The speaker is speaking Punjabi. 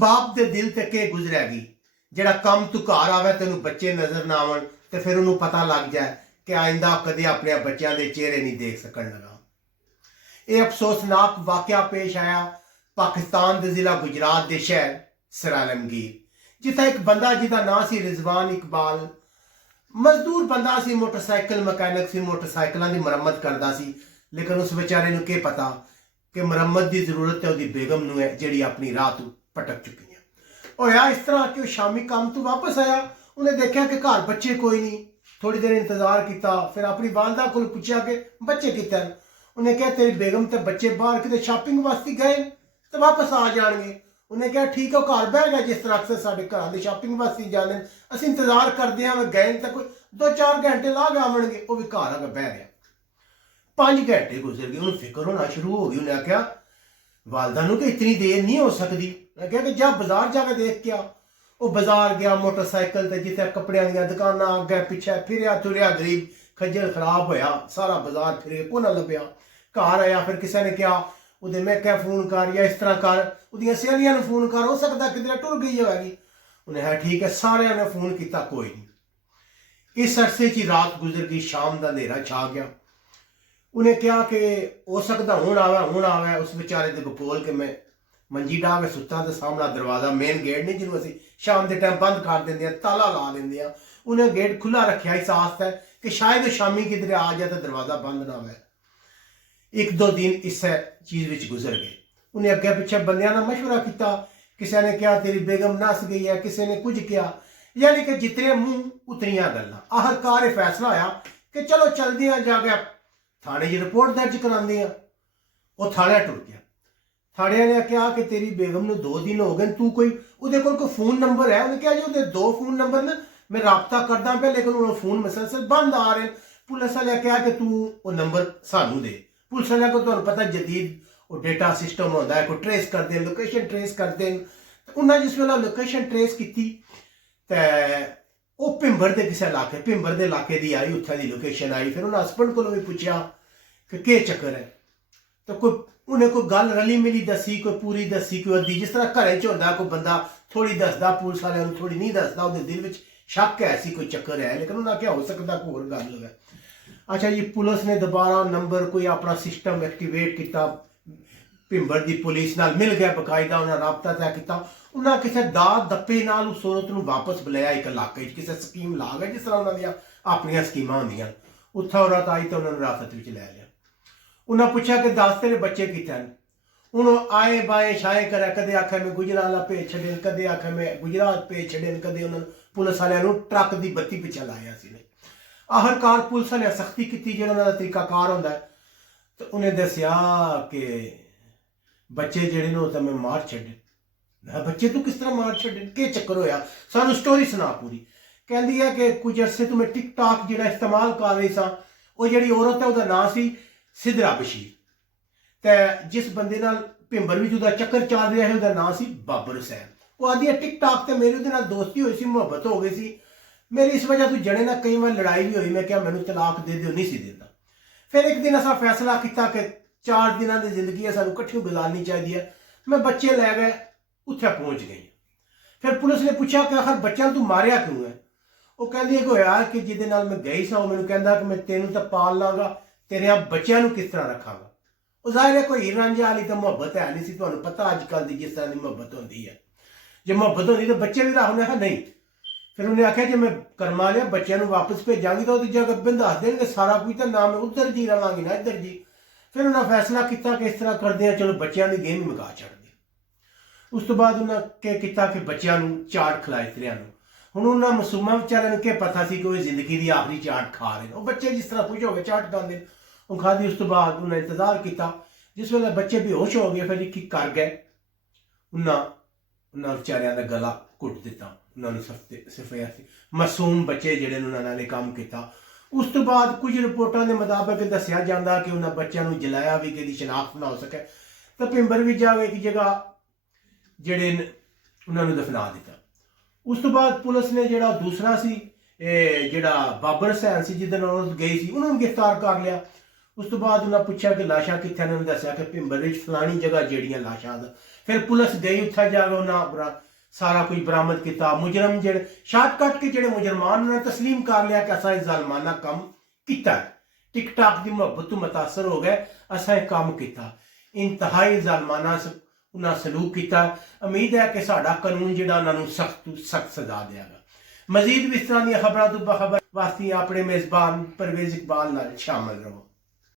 बाप के दिल ते के गुजरेगी ਜਿਹੜਾ ਕੰਮ ਤੂੰ ਘਰ ਆਵੇ ਤੈਨੂੰ ਬੱਚੇ ਨਜ਼ਰ ਨਾ ਆਵਣ ਤੇ ਫਿਰ ਉਹਨੂੰ ਪਤਾ ਲੱਗ ਜਾਏ ਕਿ ਆਇੰਦਾ ਕਦੇ ਆਪਣੇ ਬੱਚਿਆਂ ਦੇ ਚਿਹਰੇ ਨਹੀਂ ਦੇਖ ਸਕਣ ਲਗਾ। ਇਹ ਅਫਸੋਸਨਾਕ ਵਾਕਿਆ ਪੇਸ਼ ਆਇਆ ਪਾਕਿਸਤਾਨ ਦੇ ਜ਼ਿਲ੍ਹਾ ਗੁਜਰਾਤ ਦੇ ਸ਼ਹਿਰ ਸਰਾਲਮਗੀਰ, ਜਿੱਥੇ ਇੱਕ ਬੰਦਾ ਜਿਹਦਾ ਨਾਂ ਸੀ ਰਿਜ਼ਵਾਨ ਇਕਬਾਲ, ਮਜ਼ਦੂਰ ਬੰਦਾ ਸੀ, ਮੋਟਰਸਾਈਕਲ ਮਕੈਨਿਕ ਸੀ, ਮੋਟਰਸਾਈਕਲਾਂ ਦੀ ਮੁਰੰਮਤ ਕਰਦਾ ਸੀ। ਲੇਕਿਨ ਉਸ ਵਿਚਾਰੇ ਨੂੰ ਕੀ ਪਤਾ ਕਿ ਮੁਰੰਮਤ ਦੀ ਜ਼ਰੂਰਤ ਹੈ ਉਹਦੀ ਬੇਗਮ ਨੂੰ ਹੈ ਜਿਹੜੀ ਆਪਣੀ ਰਾਹ ਤੋਂ ਭਟਕ ਚੁੱਕੀ ਹੈ। ਹੋਇਆ ਇਸ ਤਰ੍ਹਾਂ ਕਿ ਉਹ ਸ਼ਾਮੀ ਕੰਮ ਤੋਂ ਵਾਪਸ ਆਇਆ, ਉਹਨੇ ਦੇਖਿਆ ਕਿ ਘਰ ਬੱਚੇ ਕੋਈ ਨਹੀਂ। ਥੋੜੀ ਦੇਰ ਇੰਤਜ਼ਾਰ ਕੀਤਾ, ਫਿਰ ਆਪਣੀ ਵਾਲਦਾ ਕੋਲ ਪੁੱਛਿਆ ਕਿ ਬੱਚੇ ਕਿੱਥੇ ਹਨ। ਉਹਨੇ ਕਿਹਾ ਤੇਰੀ ਬੇਗਮ ਤੇ ਬੱਚੇ ਬਾਹਰ ਕਿਤੇ ਸ਼ਾਪਿੰਗ ਵਾਸਤੇ ਗਏ ਤੇ ਵਾਪਸ ਆ ਜਾਣਗੇ। ਉਹਨੇ ਕਿਹਾ ਠੀਕ ਹੈ, ਉਹ ਘਰ ਬਹਿ ਗਿਆ ਜਿਸ ਤਰ੍ਹਾਂ ਅਕਸਰ ਸਾਡੇ ਘਰਾਂ ਦੇ ਸ਼ਾਪਿੰਗ ਵਾਸਤੇ ਜਾਂਦੇ, ਅਸੀਂ ਇੰਤਜ਼ਾਰ ਕਰਦੇ ਹਾਂ ਗਏ ਤਾਂ ਕੋਈ 2-4 ਘੰਟੇ ਲਾ ਕੇ ਆਵਣਗੇ। ਉਹ ਵੀ ਘਰ ਆ ਕੇ ਬਹਿ ਗਿਆ। 5 ਘੰਟੇ ਗੁਜ਼ਰ ਗਏ, ਉਹਨੂੰ ਫਿਕਰ ਹੋਣਾ ਸ਼ੁਰੂ ਹੋ ਗਈ। ਉਹਨੇ ਆਖਿਆ ਵਾਲਦਾ ਨੂੰ ਕਿ ਇਤਨੀ ਦੇਰ ਨਹੀਂ ਹੋ ਸਕਦੀ। ਮੈਂ ਕਿਹਾ ਕਿ ਜਾ ਬਾਜ਼ਾਰ ਜਾ ਕੇ ਦੇਖ ਕੇ ਆ। ਉਹ ਬਾਜ਼ਾਰ ਗਿਆ ਮੋਟਰਸਾਈਕਲ ਤੇ, ਜਿੱਥੇ ਕੱਪੜਿਆਂ ਦੀਆਂ ਦੁਕਾਨਾਂ ਅੱਗੇ ਪਿੱਛੇ ਫਿਰਿਆ ਤੁਰਿਆ, ਗਰੀਬ ਖੱਜਲ ਖਰਾਬ ਹੋਇਆ, ਸਾਰਾ ਬਾਜ਼ਾਰ ਫਿਰੇ, ਕੋ ਨਾ ਲੱਭਿਆ। ਘਰ ਆਇਆ, ਫਿਰ ਕਿਸੇ ਨੇ ਕਿਹਾ ਉਹਦੇ ਮੈਂ ਕਿਹਾ ਫੋਨ ਕਰ ਜਾਂ ਇਸ ਤਰ੍ਹਾਂ ਕਰ, ਉਹਦੀਆਂ ਸਹੇਲੀਆਂ ਨੂੰ ਫੋਨ ਕਰ, ਹੋ ਸਕਦਾ ਕਿਧਰੇ ਟੁਰ ਗਈ ਹੋਵੇਗੀ। ਉਹਨੇ ਹੈ ਠੀਕ ਹੈ, ਸਾਰਿਆਂ ਨੇ ਫੋਨ ਕੀਤਾ, ਕੋਈ ਨਹੀਂ। ਇਸ ਅਰਸੇ 'ਚ ਹੀ ਰਾਤ ਗੁਜ਼ਰ ਗਈ, ਸ਼ਾਮ ਦਾ ਹਨੇਰਾ ਛਾ ਗਿਆ। ਉਹਨੇ ਕਿਹਾ ਕਿ ਹੋ ਸਕਦਾ ਹੁਣ ਆਵੇ। ਉਸ ਵਿਚਾਰੇ ਦੇ ਬੋਲ ਕੇ ਮੈਂ ਮੰਜੀ ਡਾ ਕੇ ਸੁੱਤਾ ਤੇ ਸਾਹਮਣਾ ਦਰਵਾਜ਼ਾ, ਮੇਨ ਗੇਟ ਨਹੀਂ ਜਿਹਨੂੰ ਅਸੀਂ ਸ਼ਾਮ ਦੇ ਟਾਈਮ ਬੰਦ ਕਰ ਦਿੰਦੇ ਹਾਂ, ਤਾਲਾ ਲਾ ਦਿੰਦੇ ਹਾਂ, ਉਹਨੇ ਗੇਟ ਖੁੱਲਾ ਰੱਖਿਆ ਇਸ ਆਸ ਹੈ ਕਿ ਸ਼ਾਇਦ ਸ਼ਾਮੀ ਕਿਧਰੇ ਆ ਜਾਏ ਤਾਂ ਦਰਵਾਜ਼ਾ ਬੰਦ ਨਾ ਹੋਵੇ। 1-2 ਦਿਨ ਇਸ ਚੀਜ਼ ਵਿੱਚ ਗੁਜ਼ਰ ਗਏ। ਉਹਨੇ ਅੱਗੇ ਪਿੱਛੇ ਬੰਦਿਆਂ ਨਾਲ ਮਸ਼ਵਰਾ ਕੀਤਾ, ਕਿਸੇ ਨੇ ਕਿਹਾ ਤੇਰੀ ਬੇਗਮ ਨਸ ਗਈ ਹੈ, ਕਿਸੇ ਨੇ ਕੁਝ ਕਿਹਾ, ਯਾਨੀ ਕਿ ਜਿਤਨੇ ਮੂੰਹ ਉਤਨੀਆਂ ਗੱਲਾਂ। ਆਖਰਕਾਰ ਇਹ ਫੈਸਲਾ ਹੋਇਆ ਕਿ ਚਲੋ ਚਲਦੇ ਹਾਂ, ਜਾ ਕੇ ਥਾਣੇ 'ਚ ਰਿਪੋਰਟ ਦਰਜ ਕਰਾਉਂਦੇ ਹਾਂ। ਉਹ ਥਾਣੇ ਟੁਰ ਗਿਆ। ਥਾਣਿਆਂ ਨੇ ਕਿਹਾ ਕਿ ਤੇਰੀ ਬੇਗਮ ਨੂੰ 2 ਦਿਨ ਹੋ ਗਏ, ਤੂੰ ਕੋਈ ਉਹਦੇ ਕੋਲ ਕੋਈ ਫੋਨ ਨੰਬਰ ਹੈ? ਉਹਨੇ ਕਿਹਾ ਜੀ ਉਹਦੇ 2 ਫੋਨ ਨੰਬਰ ਨੇ, ਮੈਂ ਰਾਬਤਾ ਕਰਦਾ ਪਿਆ ਲੇਕਿਨ ਉਹ ਫੋਨ ਮਸਲਸਲ ਬੰਦ ਆ ਰਹੇ। ਪੁਲਿਸ ਵਾਲਿਆਂ ਕਿਹਾ ਕਿ ਤੂੰ ਉਹ ਨੰਬਰ ਸਾਨੂੰ ਦੇ। ਪੁਲਿਸ ਵਾਲਿਆਂ ਕੋਲ ਤੁਹਾਨੂੰ ਪਤਾ ਜਦੀਦ ਉਹ ਡੇਟਾ ਸਿਸਟਮ ਹੁੰਦਾ ਹੈ, ਕੋਈ ਟਰੇਸ ਕਰਦੇ, ਲੋਕੇਸ਼ਨ ਟਰੇਸ ਕਰਦੇ। ਉਹਨਾਂ ਜਿਸ ਵੇਲੇ ਲੋਕੇਸ਼ਨ ਟਰੇਸ ਕੀਤੀ ਤੇ ਉਹ ਭਿੰਬਰ ਦੇ ਕਿਸੇ ਇਲਾਕੇ, ਭਿੰਬਰ ਦੇ ਇਲਾਕੇ ਦੀ ਆਈ, ਉੱਥੇ ਦੀ ਲੋਕੇਸ਼ਨ ਆਈ। ਫਿਰ ਉਹਨਾਂ ਹਸਬੈਂਡ ਕੋਲੋਂ ਵੀ ਪੁੱਛਿਆ ਕਿ ਕੀ ਚੱਕਰ ਹੈ, ਤਾਂ ਉਹਨੇ ਕੋਈ ਗੱਲ ਰਲੀ ਮਿਲੀ ਦੱਸੀ, ਕੋਈ ਪੂਰੀ ਦੱਸੀ, ਕੋਈ ਅੱਧੀ। ਜਿਸ ਤਰ੍ਹਾਂ ਘਰੇ 'ਚ ਹੁੰਦਾ ਕੋਈ ਬੰਦਾ ਥੋੜੀ ਦੱਸਦਾ ਪੁਲਿਸ ਵਾਲਿਆਂ ਨੂੰ, ਥੋੜੀ ਨਹੀਂ ਦੱਸਦਾ। ਉਹਦੇ ਦਿਲ ਵਿੱਚ ਸ਼ੱਕ ਹੈ ਸੀ ਕੋਈ ਚੱਕਰ ਹੈ, ਲੇਕਿਨ ਉਹਨਾਂ ਕਿਹਾ ਹੋ ਸਕਦਾ ਕੋਈ ਹੋਰ ਗੱਲ ਹੋਵੇ। ਅੱਛਾ ਜੀ, ਪੁਲਿਸ ਨੇ ਦੁਬਾਰਾ ਨੰਬਰ ਕੋਈ ਆਪਣਾ ਸਿਸਟਮ ਐਕਟੀਵੇਟ ਕੀਤਾ, ਭਿੰਬਰ ਦੀ ਪੁਲਿਸ ਨਾਲ ਮਿਲ ਗਿਆ, ਬਕਾਇਦਾ ਉਹਨਾਂ ਰਾਬਤਾ ਤੈਅ ਕੀਤਾ। ਉਹਨਾਂ ਕਿਸੇ ਦਾਅ ਦੱਪੇ ਨਾਲ ਉਸ ਔਰਤ ਨੂੰ ਵਾਪਸ ਬੁਲਾਇਆ ਇੱਕ ਇਲਾਕੇ 'ਚ, ਕਿਸੇ ਸਕੀਮ ਲਾ ਗਏ ਜਿਸ ਤਰ੍ਹਾਂ ਉਹਨਾਂ ਦੀਆਂ ਆਪਣੀਆਂ ਸਕੀਮਾਂ ਹੁੰਦੀਆਂ। ਉੱਥੇ ਔਰਤ ਆਈ ਤਾਂ ਉਹਨਾਂ ਨੂੰ ਹਿਰਾਸਤ ਵਿੱਚ ਲੈ ਲਿਆ। ਉਹਨਾਂ ਪੁੱਛਿਆ ਕਿ ਦੱਸ ਤੇਰੇ ਬੱਚੇ ਕਿੱਥੇ ਹਨ? ਹੁਣ ਆਏ ਬਾਏ ਛਾਏ ਕਰਿਆ, ਕਦੇ ਆਖਿਆ ਮੈਂ ਗੁਜਰਾਤ ਭੇਜ ਛੱਡੇ, ਕਦੇ ਆਖਿਆ ਮੈਂ ਗੁਜਰਾਤ ਭੇਜ ਛੱਡੇ, ਕਦੇ ਉਹਨਾਂ ਨੂੰ ਪੁਲਿਸ ਵਾਲਿਆਂ ਨੂੰ ਟਰੱਕ ਦੀ ਬੱਤੀ ਪਿੱਛੇ ਲਾਇਆ ਸੀ ਨੇ। ਆਖਰਕਾਰ ਪੁਲਿਸ ਨੇ ਸਖਤੀ ਕੀਤੀ, ਜਿਹੜਾ ਉਹਨਾਂ ਦਾ ਤਰੀਕਾਕਾਰ ਹੁੰਦਾ ਹੈ। ਤੇ ਉਹਨੇ ਦੱਸਿਆ ਕਿ ਬੱਚੇ ਜਿਹੜੇ ਨੇ ਉਹ ਤਾਂ ਮੈਂ ਮਾਰ ਛੱਡੇ। ਮੈਂ ਬੱਚੇ ਤੂੰ ਕਿਸ ਤਰ੍ਹਾਂ ਮਾਰ ਛੱਡੇ, ਕੀ ਚੱਕਰ ਹੋਇਆ, ਸਾਨੂੰ ਸਟੋਰੀ ਸੁਣਾ ਪੂਰੀ। ਕਹਿੰਦੀ ਹੈ ਕਿ ਕੁਝ ਅਰਸੇ ਤੋਂ ਮੈਂ ਟਿਕਟਾਕ ਜਿਹੜਾ ਇਸਤੇਮਾਲ ਕਰ ਰਹੀ ਸਾਂ, ਉਹ ਜਿਹੜੀ ਔਰਤ ਹੈ ਉਹਦਾ ਨਾਂ ਸੀ ਸਿਦਰਾ ਬਸ਼ੀਰ, ਤੇ ਜਿਸ ਬੰਦੇ ਨਾਲ ਭਿੰਬਰ ਵਿੱਚ ਉਹਦਾ ਚੱਕਰ ਚੱਲ ਰਿਹਾ ਹੈ ਉਹਦਾ ਨਾਂ ਸੀ ਬਾਬਰ ਹੁਸੈਨ। ਉਹ ਆਦੀ ਹੈ ਟਿਕਟਾਕ ਤੇ ਮੇਰੀ ਉਹਦੇ ਨਾਲ ਦੋਸਤੀ ਹੋਈ ਸੀ, ਮੁਹੱਬਤ ਹੋ ਗਈ ਸੀ। ਮੇਰੀ ਇਸ ਵਜ੍ਹਾ ਤੋਂ ਜਣੇ ਨਾਲ ਕਈ ਵਾਰ ਲੜਾਈ ਵੀ ਹੋਈ। ਮੈਂ ਕਿਹਾ ਮੈਨੂੰ ਤਲਾਕ ਦੇ ਦਿਓ, ਨਹੀਂ ਸੀ ਦਿੰਦਾ। ਫਿਰ ਇੱਕ ਦਿਨ ਅਸਾਂ ਫੈਸਲਾ ਕੀਤਾ ਕਿ 4 ਦਿਨਾਂ ਦੀ ਜ਼ਿੰਦਗੀ ਹੈ, ਸਾਨੂੰ ਇਕੱਠੀ ਗੁਜ਼ਾਰਨੀ ਚਾਹੀਦੀ ਹੈ। ਮੈਂ ਬੱਚੇ ਲੈ ਗਏ, ਉੱਥੇ ਪਹੁੰਚ ਗਈ। ਫਿਰ ਪੁਲਿਸ ਨੇ ਪੁੱਛਿਆ ਕਿ ਆਖਰ ਬੱਚਿਆਂ ਨੂੰ ਤੂੰ ਮਾਰਿਆ ਕਿਉਂ ਹੈ? ਉਹ ਕਹਿੰਦੀ ਹੈ ਕਿ ਹੋਇਆ ਕਿ ਜਿਹਦੇ ਨਾਲ ਮੈਂ ਗਈ ਸਾਂ ਉਹ ਮੈਨੂੰ ਕਹਿੰਦਾ ਕਿ ਮੈਂ ਤੈਨੂੰ ਤਾਂ ਪਾਲ ਲਾਂਗਾ, ਤੇਰੇ ਬੱਚਿਆਂ ਨੂੰ ਕਿਸ ਤਰ੍ਹਾਂ ਰੱਖਾਂਗਾ। ਉਹ ਜ਼ਾਹਿਰ ਹੈ ਕੋਈ ਹੀਰ ਰਾਂਝਾ ਵਾਲੀ ਤਾਂ ਮੁਹੱਬਤ ਹੈ ਨਹੀਂ ਸੀ। ਤੁਹਾਨੂੰ ਪਤਾ ਅੱਜ ਕੱਲ੍ਹ ਦੀ ਜਿਸ ਤਰ੍ਹਾਂ ਦੀ ਮੁਹੱਬਤ ਹੁੰਦੀ ਹੈ, ਜੇ ਮੁਹੱਬਤ ਹੁੰਦੀ ਤਾਂ ਬੱਚੇ ਵੀ ਰੱਖ ਲਿਆ ਨਹੀਂ। ਫਿਰ ਉਹਨੇ ਆਖਿਆ ਜੇ ਮੈਂ ਕਰਮਾ ਲਿਆ ਬੱਚਿਆਂ ਨੂੰ ਵਾਪਸ ਭੇਜਾਂਗੀ ਤਾਂ ਉਹਦੀ ਜਗ੍ਹਾ ਬੰਦਾ ਦੇਣਗੇ ਸਾਰਾ ਕੁਝ, ਤਾਂ ਨਾ ਮੈਂ ਉੱਧਰ ਜੀ ਰਵਾਂਗੀ ਨਾ ਇੱਧਰ ਜੀ। ਫਿਰ ਉਹਨਾਂ ਫੈਸਲਾ ਕੀਤਾ ਕਿ ਇਸ ਤਰ੍ਹਾਂ ਕਰਦੇ ਆ, ਚਲੋ ਬੱਚਿਆਂ ਦੀ ਗੇਮ ਹੀ ਮੁਕਾ ਛੱਡਦੇ। ਉਸ ਤੋਂ ਬਾਅਦ ਉਹਨਾਂ ਕੀ ਕੀਤਾ ਕਿ ਬੱਚਿਆਂ ਨੂੰ ਚਾਟ ਖਿਲਾਏ ਤਰਿਆਂ ਨੂੰ। ਹੁਣ ਉਹਨਾਂ ਮਾਸੂਮਾਂ ਵਿਚਾਰਿਆਂ ਨੂੰ ਕੀ ਪਤਾ ਸੀ ਕਿ ਉਹ ਜ਼ਿੰਦਗੀ ਦੀ ਆਖਰੀ ਚਾਟ ਖਾ ਰਹੇ ਨੇ। ਉਹ ਬੱਚੇ ਜਿਸ ਤਰ੍ਹਾਂ ਖੁਸ਼ ਹੋ ਕੇ ਚਾਟ ਖਾਂਦੇ, ਉਹ ਖਾਧੀ। ਉਸ ਤੋਂ ਬਾਅਦ ਉਹਨਾਂ ਇੰਤਜ਼ਾਰ ਕੀਤਾ, ਜਿਸ ਵੇਲੇ ਬੱਚੇ ਬੇਹੋਸ਼ ਹੋ ਗਏ ਫਿਰ ਇੱਕ ਕਰ ਗਏ। ਉਹਨਾਂ ਵਿਚਾਰਿਆਂ ਦਾ ਗਲਾ ਘੁੱਟ ਦਿੱਤਾ, ਉਹਨਾਂ ਨੂੰ ਸਿਫਾਇਆ ਸੀ। ਮਾਸੂਮ ਬੱਚੇ ਜਿਹੜੇ ਨੇ ਉਹਨਾਂ ਨੇ ਕੰਮ ਕੀਤਾ। ਉਸ ਤੋਂ ਬਾਅਦ ਕੁਝ ਰਿਪੋਰਟਾਂ ਦੇ ਮੁਤਾਬਕ ਦੱਸਿਆ ਜਾਂਦਾ ਕਿ ਉਹਨਾਂ ਬੱਚਿਆਂ ਨੂੰ ਜਲਾਇਆ ਵੀ ਕਿ ਇਹਦੀ ਸ਼ਨਾਖਤ ਨਾ ਹੋ ਸਕੇ, ਤਾਂ ਭਿੰਬਰ ਵੀ ਜਾ ਕੇ ਇੱਕ ਜਗ੍ਹਾ ਜਿਹੜੇ ਉਹਨਾਂ ਨੂੰ ਦਫਨਾ ਦਿੱਤਾ। ਉਸ ਤੋਂ ਬਾਅਦ ਪੁਲਿਸ ਨੇ ਜਿਹੜਾ ਦੂਸਰਾ ਸੀ ਜਿਹੜਾ ਬਾਬਰ ਹੁਸੈਨ ਸੀ ਜਿਹਦੇ ਨਾਲ ਉਹ ਗਈ ਸੀ, ਉਹਨਾਂ ਨੂੰ ਗ੍ਰਿਫਤਾਰ ਕਰ ਲਿਆ। ਉਸ ਤੋਂ ਬਾਅਦ ਉਹਨਾਂ ਪੁੱਛਿਆ ਕਿ ਲਾਸ਼ਾਂ ਕਿੱਥੇ ਨੇ? ਉਹਨੇ ਦੱਸਿਆ ਕਿ ਭਿੰਬਰ ਵਿੱਚ ਫਲਾਣੀ ਜਗ੍ਹਾ ਜਿਹੜੀਆਂ ਲਾਸ਼ਾਂ ਦਾ। ਫਿਰ ਪੁਲਿਸ ਗਈ ਉੱਥੇ ਜਾ ਕੇ ਉਹਨਾਂ ਸਾਰਾ ਕੁਝ ਬਰਾਮਦ ਕੀਤਾ। ਮੁਜਰਮ ਜਿਹੜੇ ਸ਼ਾਟ ਕੱਟ ਕੇ ਜਿਹੜੇ ਮੁਜਰਮਾਨ ਉਹਨਾਂ ਨੇ ਤਸਲੀਮ ਕਰ ਲਿਆ ਕਿ ਅਸਾਂ ਇਹ ਜ਼ਾਲਮਾਨਾ ਕੰਮ ਕੀਤਾ, ਟਿਕਟਾਕ ਦੀ ਮੁਹੱਬਤ ਤੋਂ ਮੁਤਾਸਰ ਹੋ ਗਏ, ਅਸਾਂ ਇਹ ਕੰਮ ਕੀਤਾ। ਇੰਤਹਾਈ ਜ਼ਾਲਮਾਨਾ ਉਹਨਾਂ ਸਲੂਕ ਕੀਤਾ। ਉਮੀਦ ਹੈ ਕਿ ਸਾਡਾ ਕਾਨੂੰਨ ਜਿਹੜਾ ਉਹਨਾਂ ਨੂੰ ਸਖਤ ਤੋਂ ਸਖਤ ਸਜ਼ਾ ਦੇਗਾ। ਮਜ਼ੀਦ ਵੀ ਇਸ ਤਰ੍ਹਾਂ ਦੀਆਂ ਖਬਰਾਂ ਤੋਂ ਬਾਖਬਰ ਵਾਸਤੇ ਆਪਣੇ ਮੇਜ਼ਬਾਨ ਪਰਵੇਜ਼ ਇਕਬਾਲ ਨਾਲ ਸ਼ਾਮਲ ਰਹੋ।